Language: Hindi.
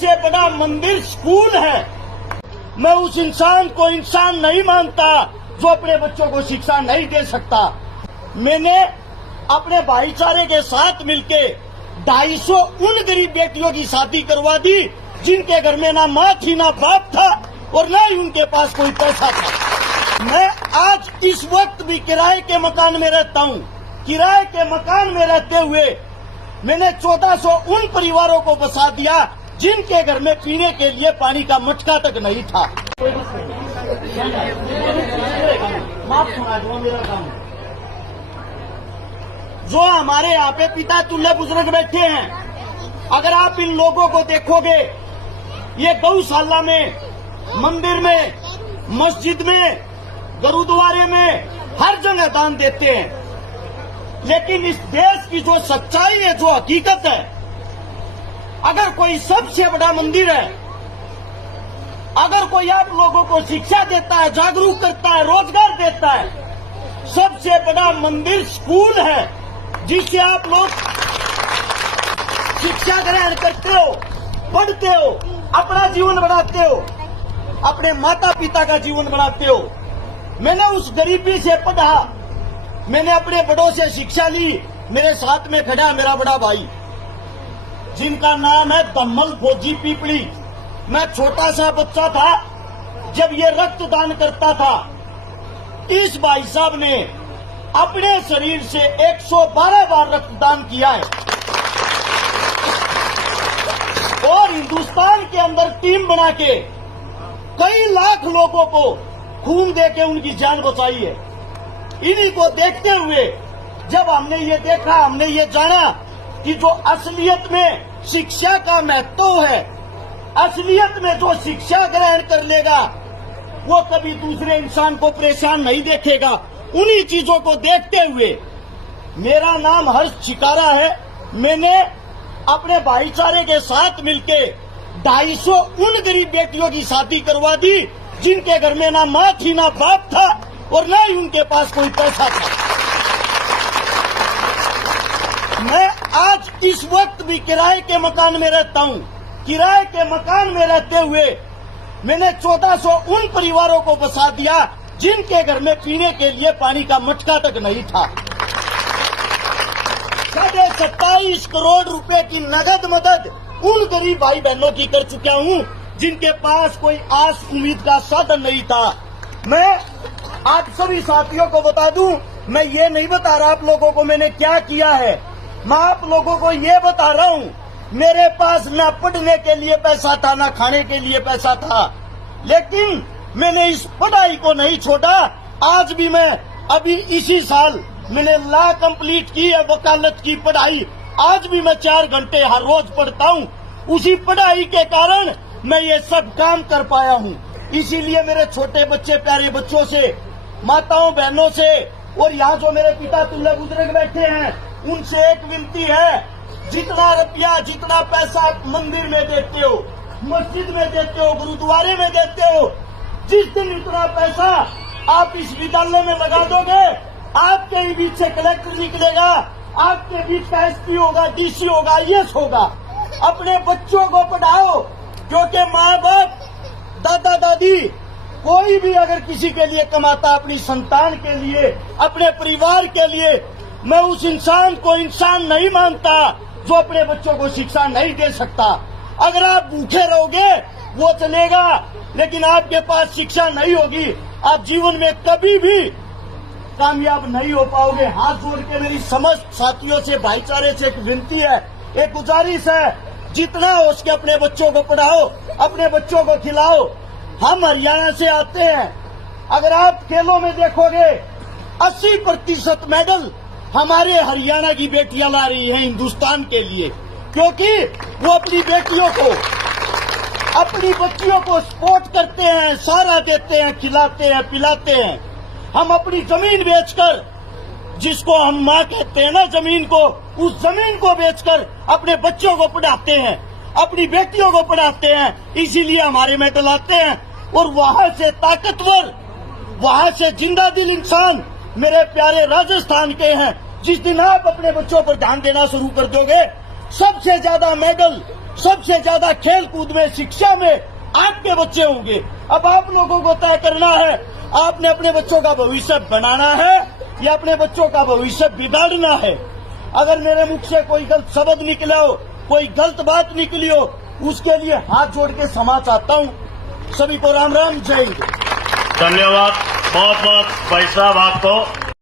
सबसे बड़ा मंदिर स्कूल है। मैं उस इंसान को इंसान नहीं मानता जो अपने बच्चों को शिक्षा नहीं दे सकता। मैंने अपने भाईचारे के साथ मिलके 250 उन गरीब बेटियों की शादी करवा दी जिनके घर में ना माँ थी ना बाप था और ना ही उनके पास कोई पैसा था। मैं आज इस वक्त भी किराए के मकान में रहता हूँ। किराए के मकान में रहते हुए मैंने 1400 उन परिवारों को बसा दिया जिनके घर में पीने के लिए पानी का मटका तक नहीं था। माफ सुना दो मेरा काम। जो हमारे यहाँ पे पिता तुल्य बुजुर्ग बैठे हैं, अगर आप इन लोगों को देखोगे, ये गौशाला में, मंदिर में, मस्जिद में, गुरुद्वारे में हर जगह दान देते हैं। लेकिन इस देश की जो सच्चाई है, जो हकीकत है, अगर कोई सबसे बड़ा मंदिर है, अगर कोई आप लोगों को शिक्षा देता है, जागरूक करता है, रोजगार देता है, सबसे बड़ा मंदिर स्कूल है जिससे आप लोग शिक्षा ग्रहण करते हो, पढ़ते हो, अपना जीवन बनाते हो, अपने माता पिता का जीवन बनाते हो। मैंने उस गरीबी से पढ़ा, मैंने अपने बड़ों से शिक्षा ली। मेरे साथ में खड़ा है मेरा बड़ा भाई जिनका नाम है दम्मल फौजी पीपली। मैं छोटा सा बच्चा था जब ये रक्तदान करता था। इस भाई साहब ने अपने शरीर से 112 बार रक्तदान किया है और हिंदुस्तान के अंदर टीम बना के कई लाख लोगों को खून दे के उनकी जान बचाई है। इन्हीं को देखते हुए जब हमने ये देखा, हमने ये जाना कि जो असलियत में शिक्षा का महत्व है, असलियत में जो शिक्षा ग्रहण कर लेगा वो कभी दूसरे इंसान को परेशान नहीं देखेगा। उन्हीं चीजों को देखते हुए मेरा नाम हर्ष चिकारा है। मैंने अपने भाईचारे के साथ मिलके 250 उन गरीब बेटियों की शादी करवा दी जिनके घर में ना माँ थी ना बाप था और ना ही उनके पास कोई पैसा था। मैं आज इस वक्त भी किराए के मकान में रहता हूँ। किराए के मकान में रहते हुए मैंने 1400 उन परिवारों को बसा दिया जिनके घर में पीने के लिए पानी का मटका तक नहीं था। 27.5 करोड़ रुपए की नगद मदद उन गरीब भाई बहनों की कर चुका हूँ जिनके पास कोई आस उम्मीद का साधन नहीं था। मैं आप सभी साथियों को बता दूं, मैं ये नहीं बता रहा आप लोगों को मैंने क्या किया है। मैं आप लोगों को ये बता रहा हूँ, मेरे पास न पढ़ने के लिए पैसा था, न खाने के लिए पैसा था, लेकिन मैंने इस पढ़ाई को नहीं छोड़ा। आज भी मैं अभी इसी साल मैंने लॉ कंप्लीट की है, वकालत की पढ़ाई। आज भी मैं 4 घंटे हर रोज पढ़ता हूँ। उसी पढ़ाई के कारण मैं ये सब काम कर पाया हूँ। इसीलिए मेरे छोटे बच्चे, प्यारे बच्चों से, माताओं बहनों से और यहाँ जो मेरे पिता तुल्य बुजुर्ग बैठे हैं उनसे एक विनती है, जितना रुपया, जितना पैसा आप मंदिर में देते हो, मस्जिद में देते हो, गुरुद्वारे में देते हो, जिस दिन इतना पैसा आप इस विद्यालय में लगा दोगे, आपके ही बीच से कलेक्टर निकलेगा, आपके बीच का एसपी होगा, डीसी होगा, आईएएस होगा। अपने बच्चों को पढ़ाओ, क्योंकि माँ बाप, दादा दादी, कोई भी अगर किसी के लिए कमाता, अपनी संतान के लिए, अपने परिवार के लिए, मैं उस इंसान को इंसान नहीं मानता जो अपने बच्चों को शिक्षा नहीं दे सकता। अगर आप भूखे रहोगे वो चलेगा, लेकिन आपके पास शिक्षा नहीं होगी, आप जीवन में कभी भी कामयाब नहीं हो पाओगे। हाथ जोड़ के मेरी समस्त साथियों से, भाईचारे से एक विनती है, एक गुजारिश है, जितना हो उसके अपने बच्चों को पढ़ाओ, अपने बच्चों को खिलाओ। हम हरियाणा से आते हैं, अगर आप खेलों में देखोगे 80% मेडल हमारे हरियाणा की बेटियां ला रही हैं हिंदुस्तान के लिए, क्योंकि वो अपनी बेटियों को, अपनी बच्चियों को सपोर्ट करते हैं, सहारा देते हैं, खिलाते हैं, पिलाते हैं। हम अपनी जमीन बेचकर, जिसको हम माँ कहते हैं ना जमीन को, उस जमीन को बेचकर अपने बच्चों को पढ़ाते हैं, अपनी बेटियों को पढ़ाते हैं। इसीलिए हमारे मेडल आते हैं और वहां से ताकतवर, वहां से जिंदा दिल इंसान मेरे प्यारे राजस्थान के हैं। जिस दिन आप अपने बच्चों पर ध्यान देना शुरू कर दोगे, सबसे ज्यादा मेडल, सबसे ज्यादा खेल कूद में, शिक्षा में आपके बच्चे होंगे। अब आप लोगों को तय करना है, आपने अपने बच्चों का भविष्य बनाना है या अपने बच्चों का भविष्य बिगाड़ना है। अगर मेरे मुख से कोई गलत शब्द निकला हो, कोई गलत बात निकली हो, उसके लिए हाथ जोड़ के क्षमा चाहता हूँ। सभी को राम राम, जय हिंद। धन्यवाद बहुत बहुत भाई साहब आपको।